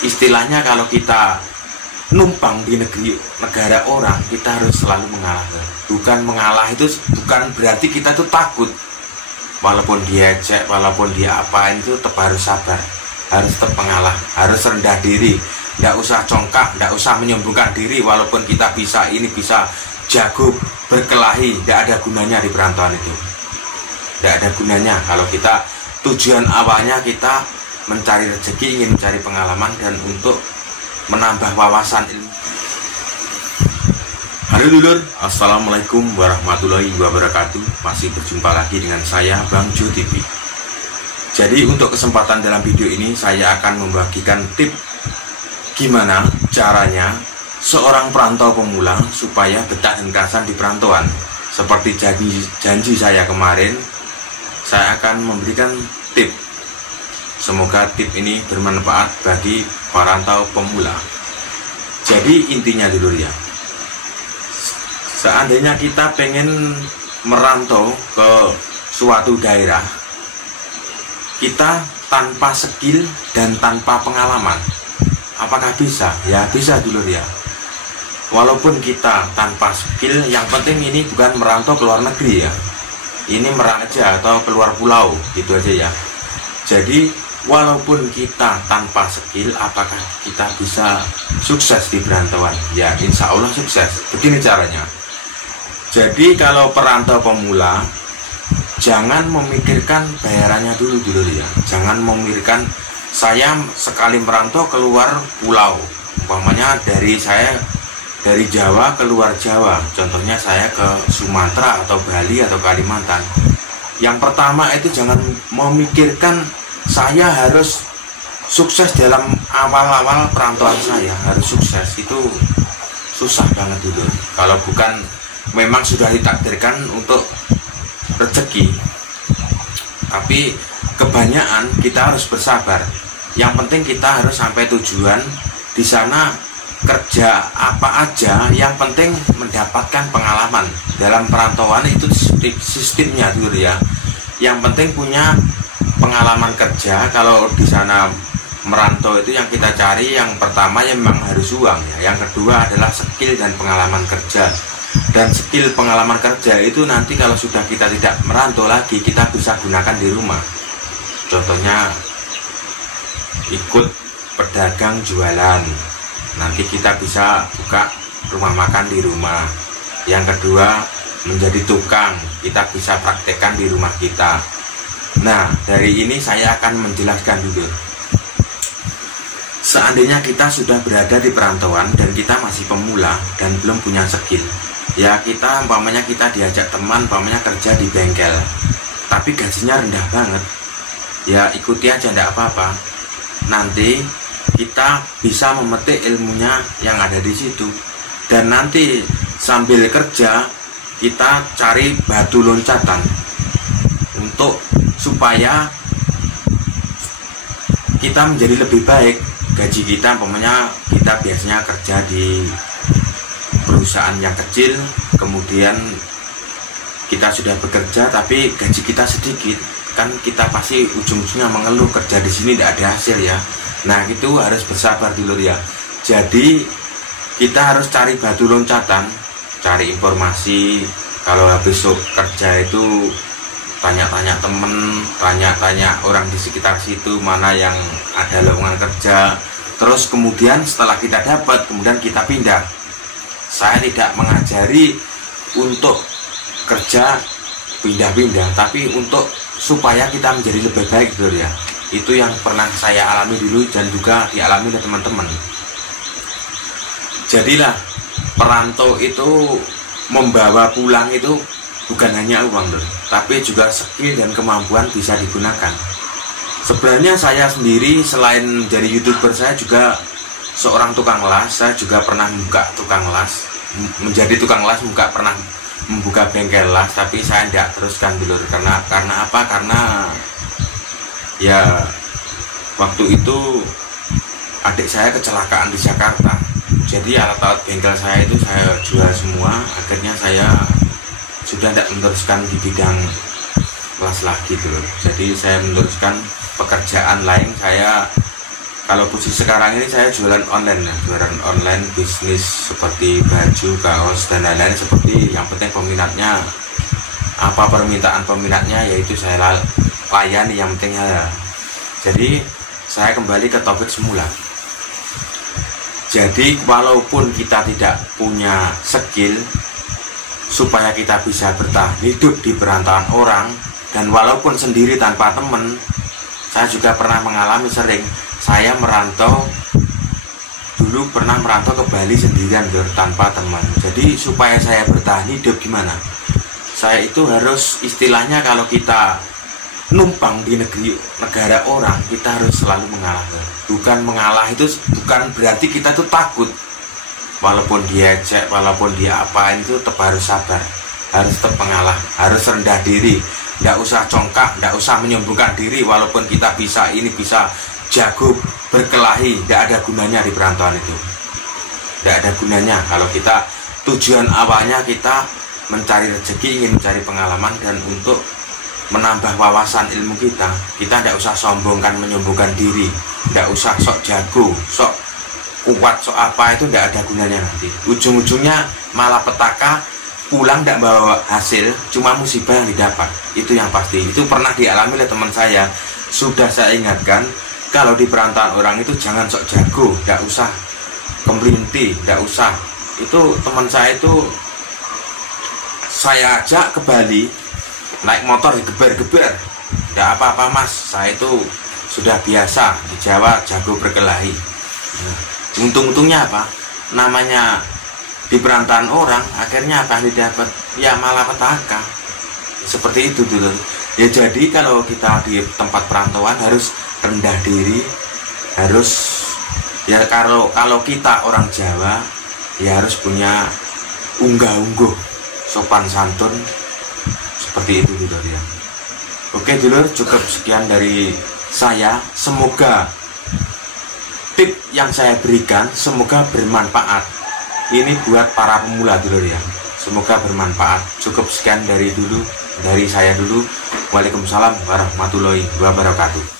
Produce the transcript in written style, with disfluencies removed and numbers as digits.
istilahnya kalau kita numpang di negara orang, kita harus selalu mengalah. Bukan mengalah itu bukan berarti kita tuh takut. Walaupun dia cek, walaupun dia apain itu tetap harus sabar, harus tetap mengalah, harus rendah diri, nggak usah congkak, nggak usah menyombongkan diri. Walaupun kita bisa ini bisa jago berkelahi, nggak ada gunanya di perantauan itu. Nggak ada gunanya kalau kita tujuan awalnya kita mencari rezeki, ingin mencari pengalaman dan untuk menambah wawasan ilmu. Halo dulur, assalamualaikum warahmatullahi wabarakatuh. Masih berjumpa lagi dengan saya Bang Jo TV. Jadi untuk kesempatan dalam video ini saya akan membagikan tip gimana caranya seorang perantau pemula supaya betah dan kerasan di perantauan. Seperti janji saya kemarin, saya akan memberikan tip. Semoga tip ini bermanfaat bagi perantau pemula. Jadi intinya dulu ya, seandainya kita pengen merantau ke suatu daerah, kita tanpa skill dan tanpa pengalaman, apakah bisa? Ya bisa dulu ya. Walaupun kita tanpa skill, yang penting ini bukan merantau ke luar negeri ya, ini meraja atau keluar pulau gitu aja ya. Jadi walaupun kita tanpa skill, apakah kita bisa sukses di perantauan? Ya insya Allah sukses. Begini caranya. Jadi kalau perantau pemula, jangan memikirkan bayarannya dulu ya. Jangan memikirkan saya sekali merantau keluar pulau, umpamanya dari Jawa keluar Jawa, contohnya saya ke Sumatera atau Bali atau Kalimantan. Yang pertama itu jangan memikirkan saya harus sukses dalam awal-awal perantauan, saya harus sukses. Itu susah banget dulu kalau bukan memang sudah ditakdirkan untuk rezeki. Tapi kebanyakan kita harus bersabar. Yang penting kita harus sampai tujuan. Di sana kerja apa aja, yang penting mendapatkan pengalaman. Dalam perantauan itu sistemnya dulu ya. Yang penting punya pengalaman kerja. Kalau di sana merantau itu yang kita cari, yang pertama ya memang harus uang ya. Yang kedua adalah skill dan pengalaman kerja. Dan skill pengalaman kerja itu nanti kalau sudah kita tidak merantau lagi, kita bisa gunakan di rumah. Contohnya ikut pedagang jualan, nanti kita bisa buka rumah makan di rumah. Yang kedua menjadi tukang, kita bisa praktekkan di rumah kita. Nah dari ini saya akan menjelaskan dulu. Seandainya kita sudah berada di perantauan dan kita masih pemula dan belum punya skill, ya kita umpamanya kita diajak teman umpamanya kerja di bengkel, tapi gajinya rendah banget, ya ikuti aja enggak apa-apa. Nanti kita bisa memetik ilmunya yang ada di situ, dan nanti sambil kerja kita cari batu loncatan untuk supaya kita menjadi lebih baik. Gaji kita umpamanya kita biasanya kerja di perusahaan yang kecil, kemudian kita sudah bekerja tapi gaji kita sedikit, kan kita pasti ujung-ujungnya mengeluh kerja di sini tidak ada hasil ya. Nah itu harus bersabar dulu ya. Jadi kita harus cari batu loncatan, cari informasi. Kalau habis kerja itu tanya-tanya temen, tanya-tanya orang di sekitar situ mana yang ada lowongan kerja. Terus kemudian setelah kita dapat, kemudian kita pindah. Saya tidak mengajari untuk kerja pindah-pindah, tapi untuk supaya kita menjadi lebih baik dulu ya. Itu yang pernah saya alami dulu dan juga dialami oleh teman-teman. Jadilah perantau itu membawa pulang itu bukan hanya uang dulu, tapi juga skill dan kemampuan bisa digunakan. Sebenarnya saya sendiri selain jadi YouTuber, saya juga seorang tukang las. Saya juga pernah membuka tukang las, menjadi tukang las, pernah membuka bengkel las, tapi saya tidak teruskan dulu. Karena apa? Karena ya waktu itu adik saya kecelakaan di Jakarta. Jadi alat-alat bengkel saya itu saya jual semua. Akhirnya saya sudah tidak meneruskan di bidang las lagi dulu. Jadi saya meneruskan pekerjaan lain. Saya Kalau posisi sekarang ini saya jualan online ya, jualan online bisnis seperti baju, kaos dan lain-lain, seperti yang penting peminatnya apa, permintaan peminatnya yaitu saya layani, yang penting ya. Jadi saya kembali ke topik semula. Jadi walaupun kita tidak punya skill supaya kita bisa bertahan hidup di perantauan orang, dan walaupun sendiri tanpa teman, saya juga pernah mengalami sering. Saya merantau dulu, pernah merantau ke Bali sendirian tanpa teman. Jadi supaya saya bertahan hidup gimana? Saya itu harus, istilahnya kalau kita numpang di negara orang, kita harus selalu mengalah. Bukan mengalah itu bukan berarti kita tuh takut. Walaupun dia cek, walaupun dia apain, itu tetap harus sabar, harus tetap mengalah, harus rendah diri, tidak usah congkak, tidak usah menyombongkan diri. Walaupun kita bisa ini, bisa jago berkelahi, tidak ada gunanya di perantauan itu. Tidak ada gunanya kalau kita tujuan awalnya kita mencari rezeki, ingin mencari pengalaman dan untuk menambah wawasan ilmu kita. Kita tidak usah sombongkan, menyombongkan diri, tidak usah sok jago, sok kuat, sok apa, itu tidak ada gunanya. Nanti ujung-ujungnya malah petaka, pulang tidak bawa hasil, cuma musibah yang didapat. Itu yang pasti, itu pernah dialami oleh teman saya. Sudah saya ingatkan, kalau di perantauan orang itu jangan sok jago, tidak usah kemelinti, tidak usah. Itu teman saya itu, saya ajak ke Bali naik motor digeber-geber, tidak apa-apa mas, saya itu sudah biasa di Jawa, jago berkelahi. Untung-untungnya apa? Namanya di perantauan orang, akhirnya apa yang didapat? Ya malah petaka. Seperti itu dulu. Ya jadi kalau kita di tempat perantauan harus rendah diri, harus ya, kalau kita orang Jawa ya harus punya unggah-ungguh, sopan santun, seperti itu dulu ya. Oke dulur, cukup sekian dari saya. Semoga tip yang saya berikan semoga bermanfaat. Ini buat para pemula dulur ya, semoga bermanfaat. Cukup sekian dari saya dulu. Waalaikumsalam warahmatullahi wabarakatuh.